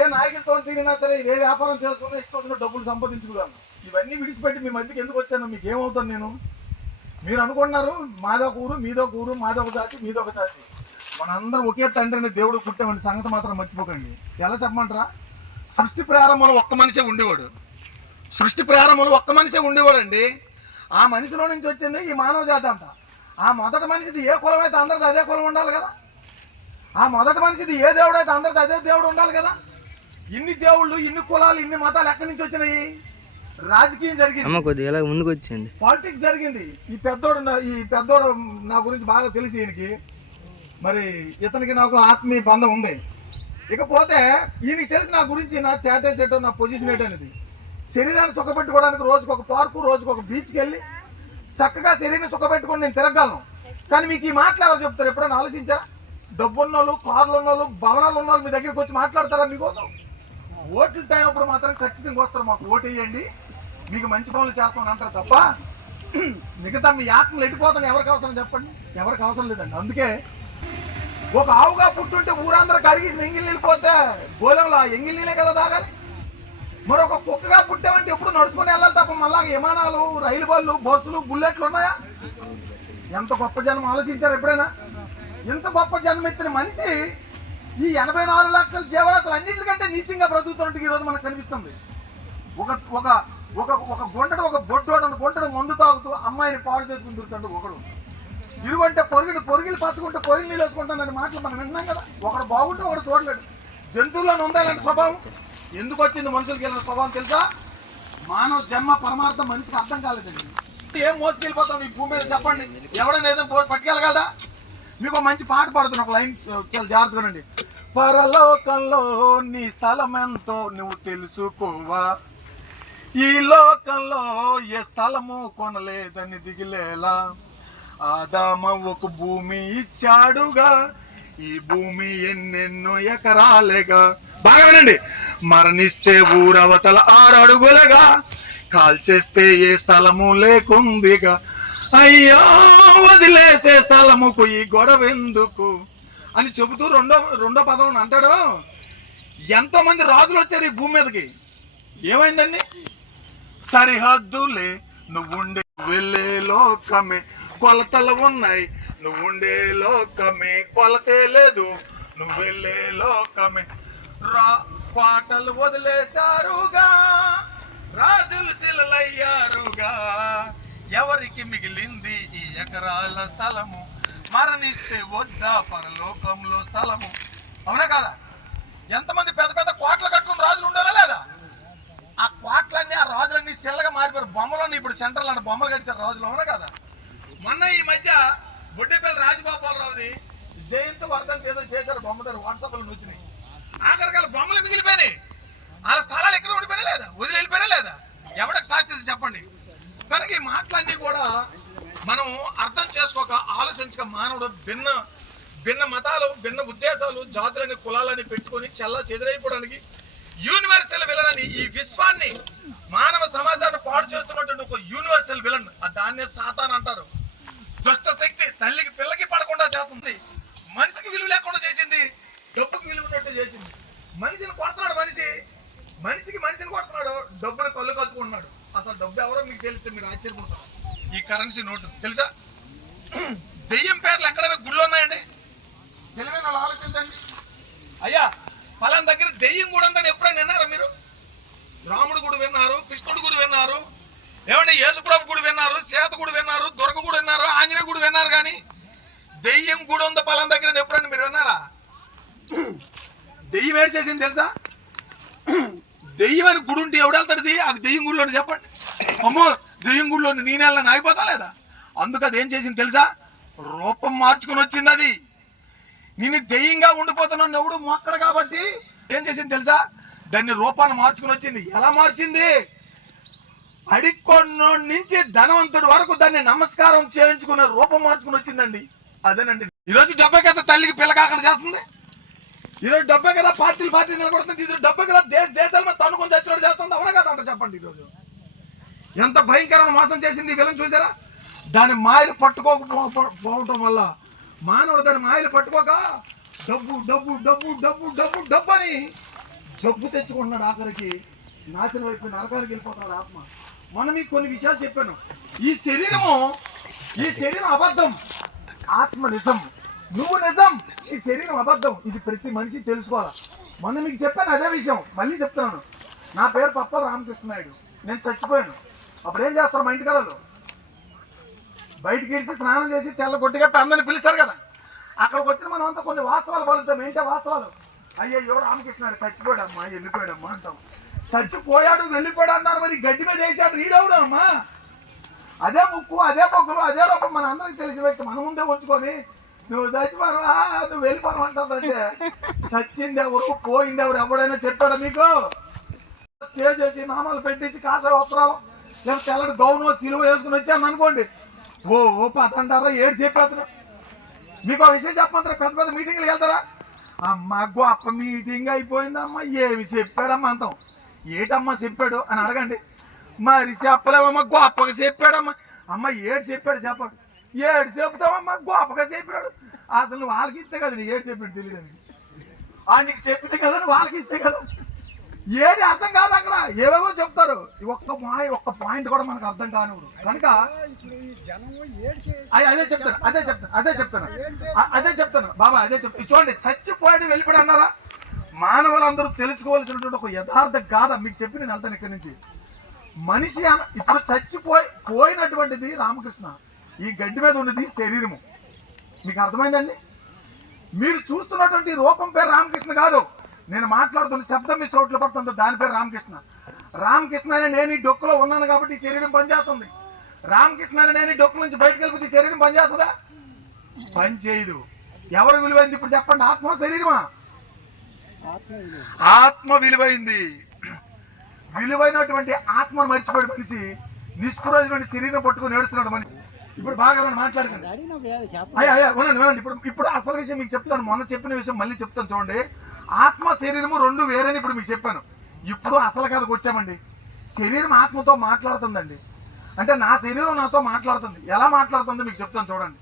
ఏ నాయకులతో తిరిగినా సరే ఏ వ్యాపారం చేసుకున్నా ఇష్టం డబ్బులు సంపాదించుకోగలను. ఇవన్నీ విడిచిపెట్టి మీ మధ్యకి ఎందుకు వచ్చాను? మీకు ఏమవుతాను నేను? మీరు అనుకుంటున్నారు మాదొక ఊరు, మీదొక ఊరు, మాదొక జాతి, మీదొక జాతి, మనందరం ఒకే తండ్రిని దేవుడు పుట్టామని సంగతి మాత్రం మర్చిపోకండి. ఎలా చెప్పమంటారా? సృష్టి ప్రారంభంలో ఒక్క మనిషే ఉండేవాడు. సృష్టి ప్రారంభంలో ఒక్క మనిషే ఉండేవాడండి. ఆ మనిషిలో నుంచి వచ్చింది ఈ మానవ జాతి అంతా. ఆ మొదటి మనిషిది ఏ కులం అయితే అందరిది అదే కులం ఉండాలి కదా. ఆ మొదటి మనిషిది ఏ దేవుడు అయితే అందరిది అదే దేవుడు ఉండాలి కదా. ఇన్ని దేవుళ్ళు, ఇన్ని కులాలు, ఇన్ని మతాలు ఎక్కడి నుంచి వచ్చినాయి? రాజకీయం జరిగింది, ముందుకు వచ్చింది, పాలిటిక్స్ జరిగింది. ఈ పెద్దోడు నా గురించి బాగా తెలిసి ఈయనకి, మరి ఇతనికి నాకు ఆత్మీయ బంధం ఉంది. ఇకపోతే ఈయనకి తెలిసి నా గురించి నా స్టేటస్ ఏంటో, నా పొజిషన్ ఏంటనేది. శరీరాన్ని సుఖపెట్టుకోవడానికి రోజుకు ఒక పార్కు, రోజుకు ఒక బీచ్కి వెళ్ళి చక్కగా శరీరాన్ని సుఖపెట్టుకొని నేను తిరగలను. కానీ మీకు ఈ మాటలు ఎవరు చెప్తారు? ఎప్పుడైనా ఆలోచించారా? డబ్బున్న వాళ్ళు, కార్లు ఉన్న వాళ్ళు, భవనాలు ఉన్న వాళ్ళు మీ దగ్గరికి వచ్చి మాట్లాడతారా మీకోసం? ఓట్లు టైం అప్పుడు మాత్రం ఖచ్చితంగా వస్తారు, మాకు ఓటు వేయండి, మీకు మంచి పనులు చేస్తామని అంటారు తప్ప మిగతా మీ ఆత్మలు ఎట్టిపోతాను ఎవరికి అవసరం చెప్పండి? ఎవరికి అవసరం లేదండి. అందుకే ఒక ఆవుగా పుట్టుంటే ఊరందరికి అడిగేసిన ఎంగిల్ నీళ్ళు పోతే గోళంలో ఆ ఎంగిల్ నీళ్ళే కదా తాగాలి. మరొక కుక్కగా పుట్టామంటే ఎప్పుడు నడుచుకుని వెళ్ళాలి తప్ప మళ్ళా విమానాలు, రైలు బళ్ళు, బస్సులు, బుల్లెట్లు ఉన్నాయా? ఎంత గొప్ప జన్మ ఆలోచించారు ఎప్పుడైనా? ఇంత గొప్ప జన్మెత్తిన మనిషి ఈ 84 లక్షల జీవరాశులు అన్నింటికంటే నీచంగా బ్రతుకుతున్నట్టు ఈరోజు మనకు కనిపిస్తుంది. ఒక ఒక ఒక ఒక గుంటడు, ఒక బొట్టోడు గుంటడు మందు తాగుతూ అమ్మాయిని పాడు చేసుకుని తిరుగుతాడు ఒకడు. ఇరుగంటే పొరుగులు పచ్చుకుంటే పొయ్యిలు నీళ్ళు వేసుకుంటానని మాటలు మనం విన్నాం కదా. ఒకడు బాగుంటే ఒకడు చూడలేడు. జంతువులను ఉండాలంటే స్వభావం ఎందుకు వచ్చింది మనుషులకి వెళ్ళిన స్వభావం తెలుసా? మానవ జన్మ పరమార్థం మనిషికి అర్థం కాలేదండి. ఏం మోసుకెళ్ళిపోతాం ఈ భూమి మీద చెప్పండి? ఎవడైనా ఏదైనా పట్టుకెళ్ళగలడా? మీకు మంచి పాట పాడుతున్నా, ఒక లైన్ చాలా జాగ్రత్తగానండి. పరలోకంలో నీ స్థలం ఎంతో నువ్వు తెలుసుకోవా, ఈ లోకంలో ఏ స్థలము కొనలేదని దిగిలేలా, ఆదామ ఒక భూమి ఇచ్చాడుగా, ఈ భూమి ఎన్నెన్నో ఎకరాలేగా. బాగా వినండి. మరణిస్తే ఊరవతల 6 అడుగులుగా, కాల్చేస్తే ఏ స్థలము లేకుందిగా, అయ్యో వదిలేసే స్థలముకు ఈ గొడవ ఎందుకు అని చెబుతూ రెండో పదం అంటాడు. ఎంతో మంది రాజులు వచ్చారు ఈ భూమి మీదకి. ఏమైందండి? సరిహద్దులే నువ్వుండే వెళ్ళే లోకమే, కొలతలు ఉన్నాయి నువ్వుండే లోకమే, కొలతే లేదు నువ్వు వెళ్ళే లోకమే, కోటలు వదిలేశారుగా, రాజులు శిలలయ్యారుగా, ఎవరికి మిగిలింది ఈ ఎకరాల స్థలము, మరణిస్తే వద్దా పరలోకంలో స్థలము. అవునా కదా? ఎంతమంది పెద్ద పెద్ద కోటలు కట్టుకుని రాజులు ఉండాలా లేదా? ఆ కోటలన్నీ, ఆ రాజులన్నీ శిల్లగా మారిపోయారు. బొమ్మలన్నీ ఇప్పుడు సెంట్రల్ అంటే బొమ్మలు కట్టారు రాజులు. అవునా కదా? మొన్న ఈ మధ్య బొడ్డేపల్లి రాజగోపాలరావుని జయంతి వర్ధంతి ఏదో చేశారు, బొమ్మదారు వాట్సాప్లో వచ్చినాయి. ఆఖరికాల బొమ్మలు మిగిలిపోయినాయి. వాళ్ళ స్థలాలు ఎక్కడ ఉండిపోయినా లేదా? వదిలి వెళ్ళిపోయినా లేదా? ఎవరికి సాక్షి చెప్పండి? కనుక ఈ మాటలన్నీ కూడా మనం అర్థం చేసుకోక, ఆలోచించక మానవుడు భిన్న మతాలు, భిన్న ఉద్దేశాలు, జాతులని, కులాలని పెట్టుకొని చెల్లా చెదిరైపోవడానికి యూనివర్సల్ విలన్ అని ఈ విశ్వాన్ని, మానవ సమాజాన్ని పాడు చేస్తున్నటువంటి ఒక యూనివర్సల్ విలన్, దాన్నే సాతాన్ అంటారు. దుష్ట శక్తి తల్లికి పిల్లకి పడకుండా చేస్తుంది, మనిషికి విలువ లేకుండా చేసింది, డబ్బుకి విలువ ఉన్నట్టు చేసింది. మనిషిని కొడుతున్నాడు, మనిషిని కొడుతున్నాడు, డబ్బుని కళ్ళు కలుపుకుంటున్నాడు. అసలు డబ్బు ఎవరో మీకు తెలిస్తే మీరు ఆశ్చర్యపోతారు. ఈ కరెన్సీ నోటు తెలుసా? దెయ్యం పేర్లు ఎక్కడైనా గుళ్ళు ఉన్నాయండి? తెలివైన వాళ్ళు ఆలోచించండి. అయ్యా ఫలానా దగ్గర దెయ్యం గుడి ఉందని ఎప్పుడైనా విన్నారా మీరు? రాముడు గుడి విన్నారు, కృష్ణుడు గుడి విన్నారు, ఏమంటే యేసుప్రభు గుడి విన్నారు, సీత గుడి విన్నారు, దుర్గ గుడి విన్నారు, ఆంజనేయ గుడి విన్నారు, కానీ దెయ్యం గుడి ఉందో ఫలానా దగ్గర ఎప్పుడైనా మీరు విన్నారా? దెయ్యం ఏడు చేసింది తెలుసా? దెయ్యం అని గుడి ఉంటే ఎవడు వెళ్తాడు? అది దెయ్యం గుడిలో చెప్పండి. అమ్మో దెయ్యం గుడిలో నేను వెళ్ళని ఆగిపోతా లేదా? అందుకు అది ఏం చేసింది తెలుసా? రూపం మార్చుకుని వచ్చింది. అది నేను దెయ్యంగా ఉండిపోతున్నాను ఎవడు మొక్కడు కాబట్టి ఏం చేసింది తెలుసా? దాన్ని రూపాన్ని మార్చుకుని వచ్చింది. ఎలా మార్చింది? అడిక్కొన్నోడి నుంచి ధనవంతుడి వరకు దాన్ని నమస్కారం చేయించుకునే రూపం మార్చుకుని వచ్చిందండి. అదేనండి ఈరోజు డబ్బే కదా తల్లికి పిల్లకాకడ చేస్తుంది. ఈరోజు డబ్బే కదా పార్టీ నిలబడుతుంది. ఈరోజు డబ్బే కదా దేశాల మీద తన్నుకొని చచ్చినట్టు చేస్తుంది. అవునా కదా అంట చెప్పండి. ఈరోజు ఎంత భయంకరమైన మోసం చేసింది వీళ్ళని చూసారా? దాని మాయలు పట్టుకోకపోవటం వల్ల మానవుడు దాని మాయలు పట్టుకోక డబ్బు డబ్బు డబ్బు డబ్బు డబ్బు డబ్బు అని జబ్బు తెచ్చుకుంటున్నాడు, ఆఖరికి నాశనం అయిపోయి నరకానికి వెళ్ళిపోతున్నాడు ఆత్మ. మనం మీకు కొన్ని విషయాలు చెప్పాను. ఈ శరీరం అబద్ధం, ఆత్మ నిజం. నువ్వు నిజం, ఈ శరీరం అబద్ధం. ఇది ప్రతి మనిషి తెలుసుకోవాలా. మొన్న మీకు చెప్పాను అదే విషయం, మళ్ళీ చెప్తున్నాను. నా పేరు పప్పల రామకృష్ణ నాయుడు. నేను చచ్చిపోయాను. అప్పుడు ఏం చేస్తారు మా ఇంటికాడలో? బయటికి ఇచ్చి స్నానం చేసి తెల్ల కొట్టిగా అందరిని పిలుస్తారు కదా. అక్కడికి వచ్చిన మనం అంతా కొన్ని వాస్తవాలు పలుకుతాం. ఏంటో వాస్తవాలు? అయ్యో రామకృష్ణ చచ్చిపోయాడమ్మా, వెళ్ళిపోయాడమ్మా అంటాం. చచ్చిపోయాడు వెళ్ళిపోయాడు అన్నారు, మరి గడ్డి మీద వేసాడు రీడవుడు అమ్మా. అదే ముక్కు, అదే పొక్కులు, అదే రూపం మన అందరికి తెలిసిన వ్యక్తి మన ముందే ఉంచుకొని నువ్వు చచ్చిపోవా, నువ్వు వెళ్ళిపోవడం అంటారంటే చచ్చింది ఎవరు, పోయింది ఎవరు? ఎవడైనా చెప్పాడా మీకు? స్టేజ్ చేసి నామాలు పెట్టేసి కాషాయ వస్త్రాలు లేదా తెల్లటి గౌను సిలువ వేసుకుని వచ్చాను అనుకోండి, ఓ పతంటారా ఏడు చెప్పేస్తారు. మీకు ఒక విషయం చెప్పమంటారా? పెద్ద పెద్ద మీటింగ్లు వెళ్తారా? అమ్మ గొప్ప మీటింగ్ అయిపోయిందమ్మా, ఏమి చెప్పాడమ్మా అంటాం. ఏటమ్మా చెప్పాడు అని అడగండి. మరి చెప్పలేమమ్మా, గొప్పగా చెప్పాడమ్మా. అమ్మ ఏడు చెప్పాడు చెప్పాడు, ఏడు చెప్తామమ్మా, గొప్పగా చెప్పాడు. అసలు నువ్వు వాళ్ళకి ఇస్తే కదా నీ ఏడు చెప్పాడు తెలియదు. నీకు చెప్పితే కదా నువ్వు వాళ్ళకి ఇస్తే కదా. ఏది అర్థం కాదు అక్కడ, ఏవేవో చెప్తారు. ఒక్క పాయింట్ కూడా మనకు అర్థం కానివ్వడు కనుక అదే చెప్తాను బాబా, అదే చెప్తాను. చూడండి, చచ్చిపోయాడు వెళ్ళిపోయాడు అన్నారా? మానవులందరూ తెలుసుకోవాల్సినటువంటి ఒక యథార్థ గాథ మీకు చెప్పి నేను వెళ్తాను ఇక్కడి నుంచి. మనిషి ఇప్పుడు పోయినటువంటిది రామకృష్ణ, ఈ గడ్డి మీద ఉన్నది శరీరము. మీకు అర్థమైందండి? మీరు చూస్తున్నటువంటి రూపం పేరు రామకృష్ణ కాదు. నేను మాట్లాడుతున్న శబ్దం మీ చోట్ల పడుతుంది, దాని పేరు రామకృష్ణ. రామకృష్ణ అనే నేను ఈ డొక్కులో ఉన్నాను కాబట్టి ఈ శరీరం పనిచేస్తుంది. రామకృష్ణ అనే నేను ఈ డొక్కు నుంచి బయటకు వెళ్ళిపోతే ఈ శరీరం పనిచేస్తుందా? పని చేయదు. ఎవరు విలువైంది ఇప్పుడు చెప్పండి? ఆత్మ శరీరమా? ఆత్మ విలువైంది. విలువైనటువంటి ఆత్మను మర్చిపోయాడు మనిషి, నిష్ప్రయోజనమైన శరీరం పట్టుకుని ఏడుస్తున్నాడు మనిషి. ఇప్పుడు బాగా మాట్లాడుకోండి. ఇప్పుడు అసలు విషయం మీకు చెప్తాను. మొన్న చెప్పిన విషయం మళ్ళీ చెప్తాను చూడండి. ఆత్మ శరీరము రెండు వేరేని ఇప్పుడు మీకు చెప్పాను. ఇప్పుడు అసలు కథకు వచ్చామండి. శరీరం ఆత్మతో మాట్లాడుతుందండి. అంటే నా శరీరం నాతో మాట్లాడుతుంది. ఎలా మాట్లాడుతుందో మీకు చెప్తాను చూడండి.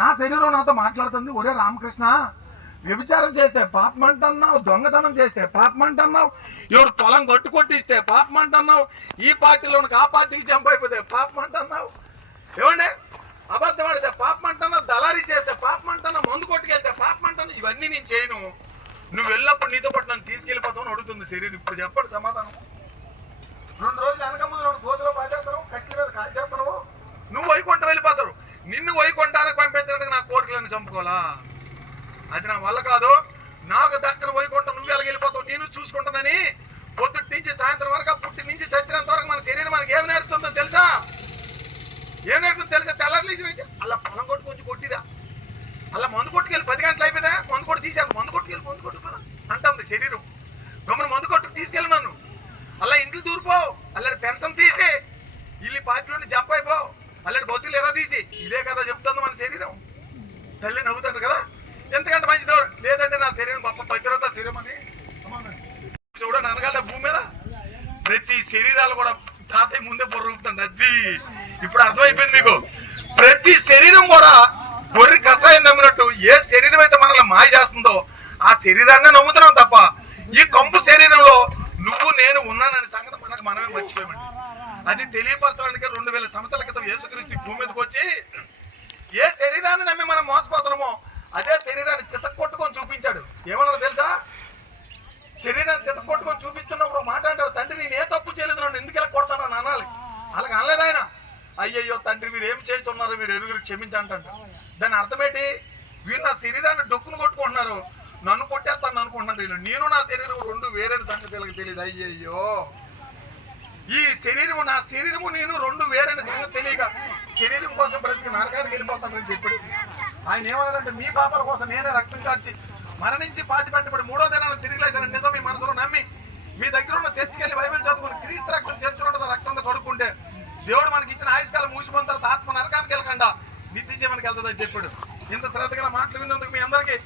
నా శరీరం నాతో మాట్లాడుతుంది, ఒరే రామకృష్ణ, వ్యభిచారం చేస్తే పాపం అంటున్నావు, దొంగతనం చేస్తే పాపం అంటున్నావు, ఎవరు పొలం కొట్టిస్తే పాపం అంటున్నావు, ఈ పార్టీలో ఆ పార్టీకి జంప్ అయిపోతే పాపం అంటున్నావు, ఏమండి అబద్ధం ఆడితే పాపం అంటున్నావు, దళారీ చేస్తే పాపం అంటున్నావు, మందు కొట్టుకెళ్తే పాపం అంటున్నావు. ఇవన్నీ నేను చేయను. నువ్వు వెళ్ళినప్పుడు నీతో పాటు నన్ను తీసుకెళ్ళిపోతావు అడుగుతుంది శరీరం. ఇప్పుడు చెప్పండి సమాధానం. 2 రోజులు వెనక ముందు గోతులో పాచేస్తావు, కట్ల మీద కాల్చేస్తావు, నువ్వు వైకుంఠం వెళ్ళిపోతావు. నిన్ను వైకుంఠానికి పంపించడానికి నా కోరికలను చంపుకోవాలా? అది నా వల్ల కాదు. నాకు దక్కన వైకుంఠం నువ్వు వెళ్ళిపోతావు, నేను చూసుకుంటానని పొద్దుటి నుంచి సాయంత్రం వరకు, పుట్టి నుంచి చచ్చినంత వరకు మన శరీరం మనకి ఏమి నేర్పుతుందో తెలుసా? ఏం నేర్పుతుందో తెలుసా? తెల్లర్లేసి నుంచి అలా పొలం కొట్టు కొంచెం కొట్టిరా, అలా మందు కొట్టుకెళ్ళి 10 గంటలు అయిపోయిందా, మందు కొట్టు తీసాను, మందు కొట్టుకెళ్ళి మందు కొట్టు అంటుంది శరీరం. గమ్మని మందు కొట్టు తీసుకెళ్ళి నన్ను అలా ఇంట్లో దూరిపో, అల్లడి పెన్షన్ తీసి ఇల్లు పార్టీలోని జంప్ అయిపో, అల్లడి బొత్తులు ఎలా తీసి, ఇదే కదా చెప్తుంది మన శరీరం. తల్లి నవ్వుతాడు కదా, ఎంతకంటే మంచిదో. లేదంటే నా శరీరం గొప్ప పవిత్రత శరీరం అని చూడండి. అనగల భూమి మీద ప్రతి శరీరాలు కూడా తాతయ్య ముందే బొర్రుతుంది. అది ఇప్పుడు అర్థమైపోయింది మీకు. ప్రతి శరీరం కూడా గొర్రె కషాయం నమ్మినట్టు ఏ శరీరం అయితే మనల్ని మాయ చేస్తుందో ఆ శరీరాన్ని నమ్ముతున్నాం తప్ప ఈ కంపు శరీరంలో నువ్వు నేను ఉన్నానని సంగతి మనమే మర్చిపోయామండి. అది తెలియపరచడానికి 2000 సంవత్సరాల క్రితం యేసుక్రీస్తు భూమి మీదకి వచ్చి ఏ శరీరాన్ని నమ్మి మనం మోసపోతున్నామో అదే శరీరాన్ని చితక్కొట్టుకొని చూపించాడు. ఏమన్నాడు తెలుసా? శరీరాన్ని చితక్కొట్టుకొని చూపిస్తున్నప్పుడు మాట్లాడాడు, తండ్రి నేను ఏ తప్పు చేయలేదు, నన్ను ఎందుకు ఇలా కొడతాను అని అనాలి. అలాగే అనలేదు ఆయన. అయ్యయ్యో తండ్రి మీరు ఏం చేస్తున్నారో మీరు ఎరుగురు క్షమించంటాడు. దాని అర్థమేంటి? వీళ్ళు నా శరీరాన్ని డొక్కును కొట్టుకుంటున్నారు, నన్ను కొట్టేస్తాను అనుకుంటున్నారు. నేను నా శరీరం 2 వేరే సంగతి వీళ్ళకి తెలియదు. అయ్యయ్యో, ఈ శరీరము నా శరీరము నేను 2 వేరే సంగతి తెలియక శరీరం కోసం బ్రతికి నరకానికి వెళ్ళిపోతానని చెప్పాడు. ఆయన ఏమన్నాడంటే, మీ పాపాల కోసం నేనే రక్తం కార్చి మరణించి పాతి పెట్టబడి 3వ దినాన్ని తిరిగి లేచిన నిజం మీ మనసులో నమ్మి మీ దగ్గర ఉన్న చర్చికెళ్ళి బైబిల్ చదువుకుని క్రీస్తు రక్తం చర్చలో రక్తంతో కడుక్కుంటే దేవుడు మనకి ఇచ్చిన ఆయుష్కాలం మూసిపోయిన తర్వాత ఆత్మ నరకానికి వెళ్ళకుండా నిత్య జీవనకి వెళ్తుందని చెప్పాడు. ఇంత శ్రద్ధగా మాటలు విన్నందుకు మీ అందరికీ